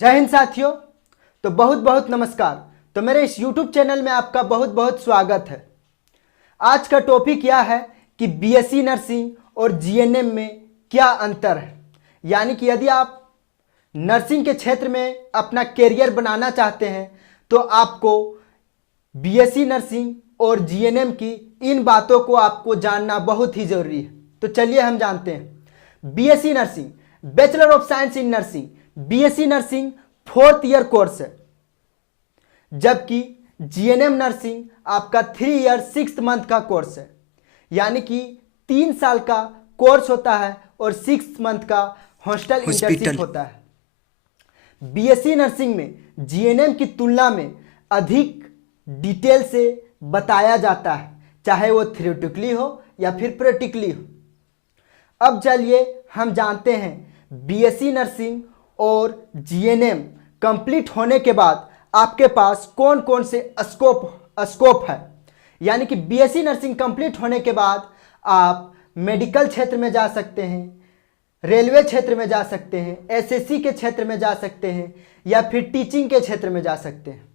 जय हिंद साथियों। तो बहुत बहुत नमस्कार। तो मेरे इस YouTube चैनल में आपका बहुत बहुत स्वागत है। आज का टॉपिक यह है कि बीएससी नर्सिंग और जीएनएम में क्या अंतर है। यानी कि यदि आप नर्सिंग के क्षेत्र में अपना कैरियर बनाना चाहते हैं तो आपको बीएससी नर्सिंग और जीएनएम की इन बातों को आपको जानना बहुत ही ज़रूरी है। तो चलिए हम जानते हैं। BSc nursing, bachelor of science in nursing. BSc nursing 4th year course है, जबकि जीएनएम नर्सिंग आपका 3 ईयर 6 मंथ का कोर्स है। यानी कि 3 साल का कोर्स होता है और 6 मंथ का हॉस्टल इंटर्नशिप होता है। बीएससी नर्सिंग में जीएनएम की तुलना में अधिक डिटेल से बताया जाता है, चाहे वो थ्योरेटिकली हो या फिर प्रैक्टिकली हो। अब चलिए हम जानते हैं बीएससी नर्सिंग और जीएनएम कंप्लीट होने के बाद आपके पास कौन कौन से स्कोप है। यानी कि बीएससी नर्सिंग कंप्लीट होने के बाद आप मेडिकल क्षेत्र में जा सकते हैं, रेलवे क्षेत्र में जा सकते हैं, एसएससी के क्षेत्र में जा सकते हैं या फिर टीचिंग के क्षेत्र में जा सकते हैं।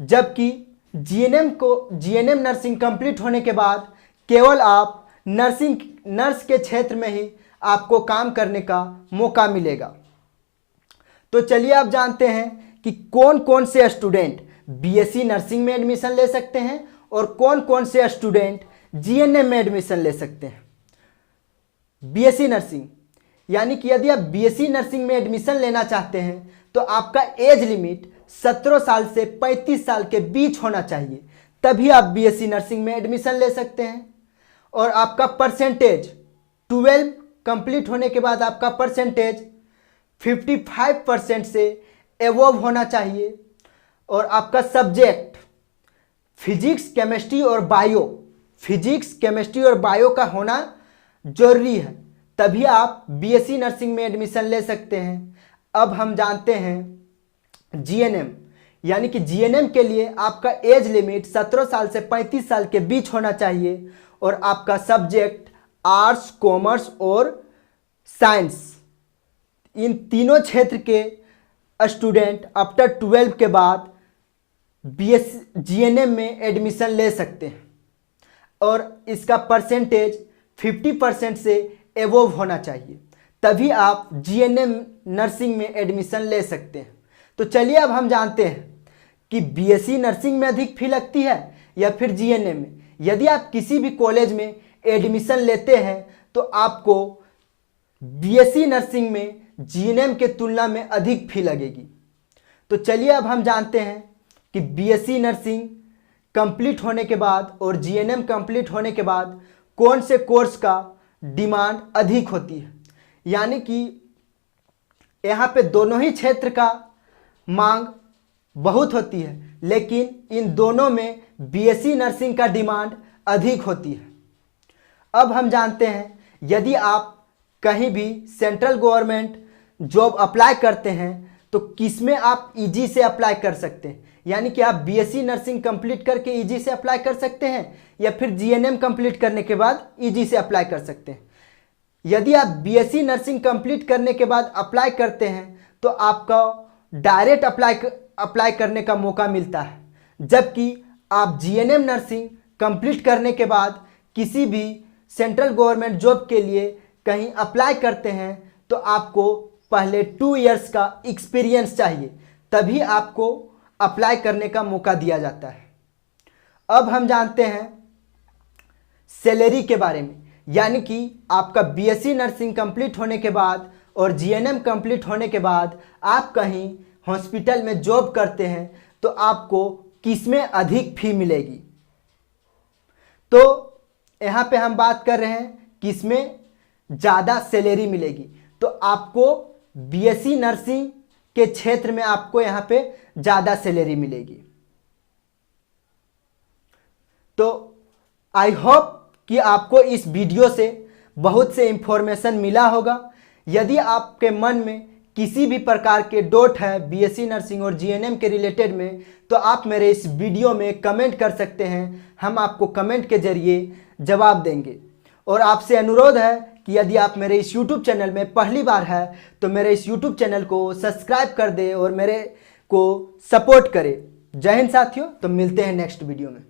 जबकि जीएनएम नर्सिंग कंप्लीट होने के बाद केवल आप नर्स के क्षेत्र में ही आपको काम करने का मौका मिलेगा। तो चलिए आप जानते हैं कि कौन कौन से स्टूडेंट बीएससी नर्सिंग में एडमिशन ले सकते हैं और कौन कौन से स्टूडेंट जीएनएम में एडमिशन ले सकते हैं। बीएससी नर्सिंग, यानी कि यदि आप बीएससी नर्सिंग में एडमिशन लेना चाहते हैं तो आपका एज लिमिट 17 साल से 35 साल के बीच होना चाहिए, तभी आप बीएससी नर्सिंग में एडमिशन ले सकते हैं। और आपका परसेंटेज 12 कंप्लीट होने के बाद आपका परसेंटेज 55% से एवोव होना चाहिए। और आपका सब्जेक्ट फिजिक्स केमिस्ट्री और बायो का होना जरूरी है, तभी आप बीएससी नर्सिंग में एडमिशन ले सकते हैं। अब हम जानते हैं जीएनएम, यानी कि जीएनएम के लिए आपका एज लिमिट 17 साल से 35 साल के बीच होना चाहिए और आपका सब्जेक्ट आर्ट्स, कॉमर्स और साइंस, इन तीनों क्षेत्र के स्टूडेंट आफ्टर 12 के बाद जीएनएम में एडमिशन ले सकते हैं और इसका परसेंटेज 50% से एवोव होना चाहिए, तभी आप जीएनएम नर्सिंग में एडमिशन ले सकते हैं। तो चलिए अब हम जानते हैं कि बीएससी नर्सिंग में अधिक फी लगती है या फिर जीएनएम में। यदि आप किसी भी कॉलेज में एडमिशन लेते हैं तो आपको बीएससी नर्सिंग में जीएनएम के तुलना में अधिक फी लगेगी। तो चलिए अब हम जानते हैं कि बीएससी नर्सिंग कंप्लीट होने के बाद और जीएनएम कंप्लीट होने के बाद कौन से कोर्स का डिमांड अधिक होती है। यानी कि यहाँ पे दोनों ही क्षेत्र का मांग बहुत होती है, लेकिन इन दोनों में बीएससी नर्सिंग का डिमांड अधिक होती है। अब हम जानते हैं यदि आप कहीं भी सेंट्रल गवर्नमेंट जॉब अप्लाई करते हैं तो किसमें आप ईजी से अप्लाई कर सकते हैं। यानी कि आप बीएससी नर्सिंग कंप्लीट करके ईजी से अप्लाई कर सकते हैं या फिर जीएनएम कंप्लीट करने के बाद ईजी से अप्लाई कर सकते हैं। यदि आप बीएससी नर्सिंग कंप्लीट करने के बाद अप्लाई करते हैं तो आपका डायरेक्ट अप्लाई करने का मौका मिलता है, जबकि आप जीएनएम नर्सिंग कंप्लीट करने के बाद किसी भी सेंट्रल गवर्नमेंट जॉब के लिए कहीं अप्लाई करते हैं तो आपको पहले 2 इयर्स का एक्सपीरियंस चाहिए, तभी आपको अप्लाई करने का मौका दिया जाता है। अब हम जानते हैं सैलरी के बारे में। यानी कि आपका बीएससी नर्सिंग कंप्लीट होने के बाद और जीएनएम कंप्लीट होने के बाद आप कहीं हॉस्पिटल में जॉब करते हैं तो आपको किसमें अधिक फी मिलेगी। तो यहाँ पे हम बात कर रहे हैं किसमें ज़्यादा सैलरी मिलेगी। तो आपको बीएससी नर्सिंग के क्षेत्र में आपको यहाँ पे ज़्यादा सैलरी मिलेगी। तो आई होप कि आपको इस वीडियो से बहुत से इंफॉर्मेशन मिला होगा। यदि आपके मन में किसी भी प्रकार के डाउट है बीएससी नर्सिंग और जीएनएम के रिलेटेड में तो आप मेरे इस वीडियो में कमेंट कर सकते हैं, हम आपको कमेंट के जरिए जवाब देंगे। और आपसे अनुरोध है कि यदि आप मेरे इस यूट्यूब चैनल में पहली बार है तो मेरे इस यूट्यूब चैनल को सब्सक्राइब कर दे और मेरे को सपोर्ट करे। जय हिंद साथियों, तो मिलते हैं नेक्स्ट वीडियो में।